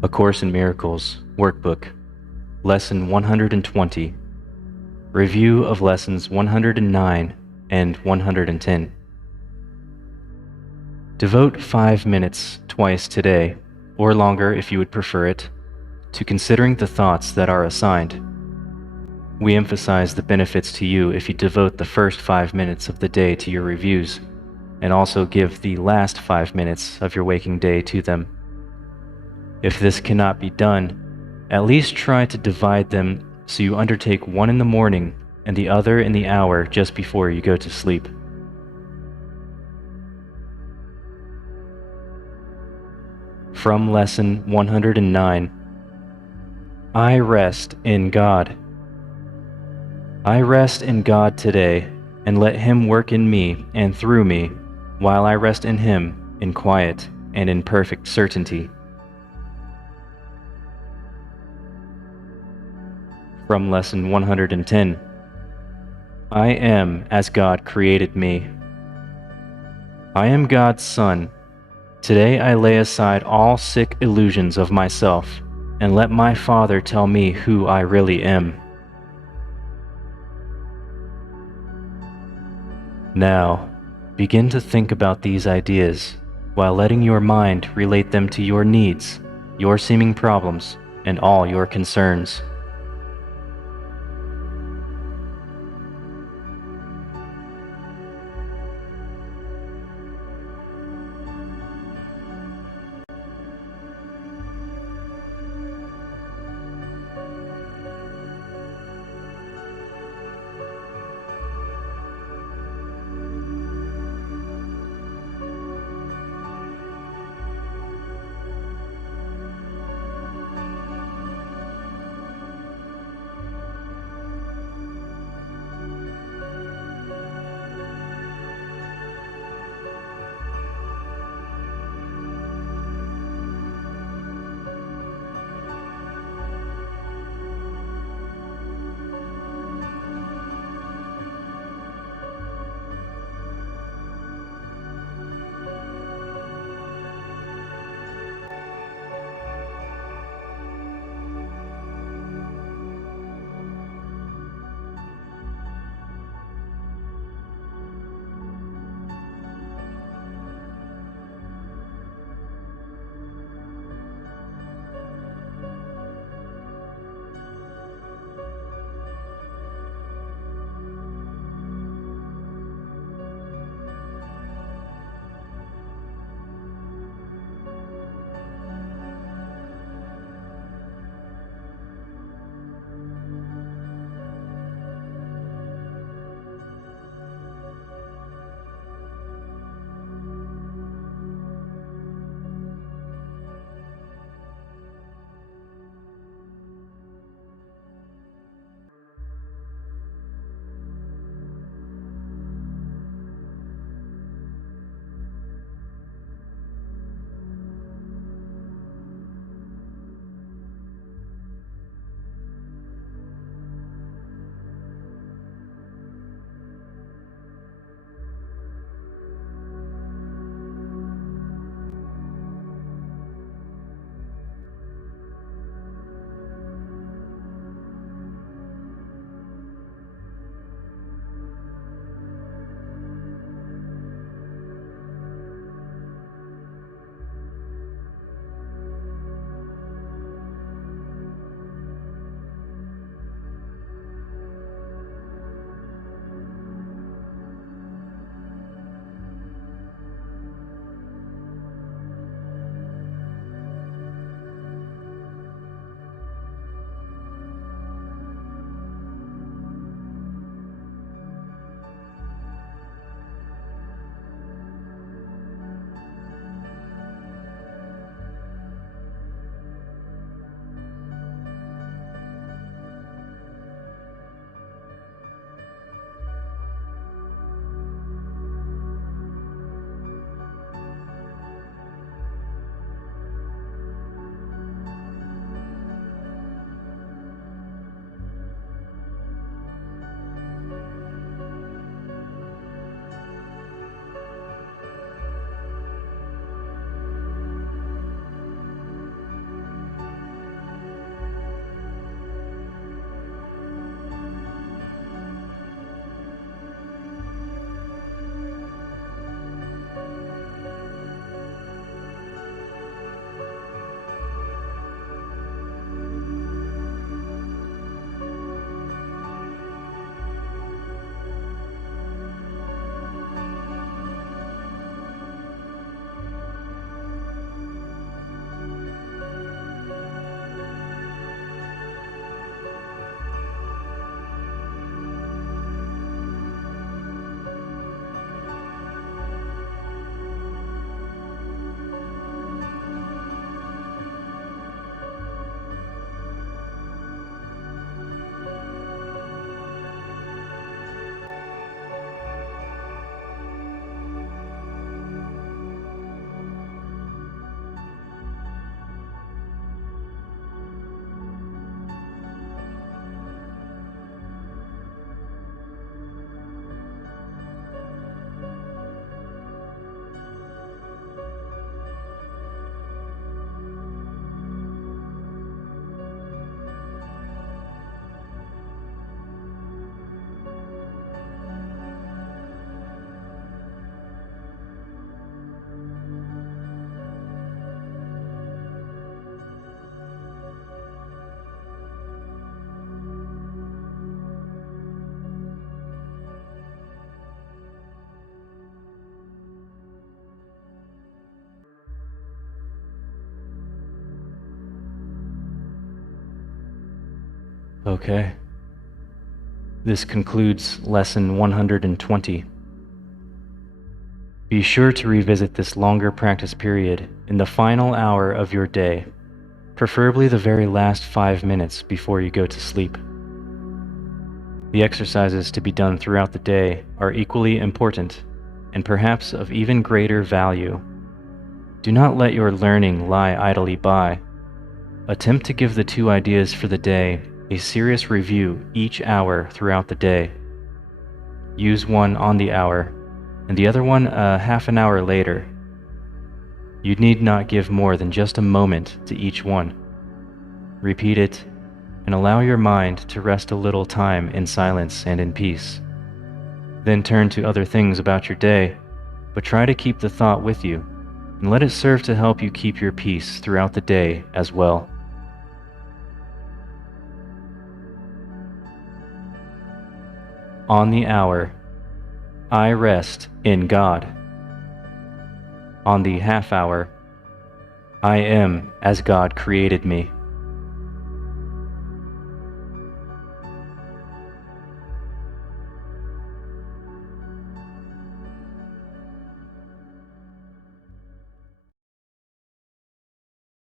A Course in Miracles, Workbook, Lesson 120, Review of Lessons 109 and 110. Devote 5 minutes twice today, or longer if you would prefer it, to considering the thoughts that are assigned. We emphasize the benefits to you if you devote the first 5 minutes of the day to your reviews, and also give the last 5 minutes of your waking day to them. If this cannot be done, at least try to divide them so you undertake one in the morning and the other in the hour just before you go to sleep. From Lesson 109, I rest in God. I rest in God today, and let Him work in me and through me, while I rest in Him in quiet and in perfect certainty. From Lesson 110, I am as God created me. I am God's Son. Today I lay aside all sick illusions of myself, and let my Father tell me who I really am. Now, begin to think about these ideas, while letting your mind relate them to your needs, your seeming problems, and all your concerns. Okay. This concludes Lesson 120. Be sure to revisit this longer practice period in the final hour of your day, preferably the very last 5 minutes before you go to sleep. The exercises to be done throughout the day are equally important and perhaps of even greater value. Do not let your learning lie idly by. Attempt to give the 2 ideas for the day a serious review each hour throughout the day. Use one on the hour and the other one half an hour later. You need not give more than just a moment to each one. Repeat it and allow your mind to rest a little time in silence and in peace. Then turn to other things about your day, but try to keep the thought with you and let it serve to help you keep your peace throughout the day as well. On the hour, I rest in God. On the half hour, I am as God created me.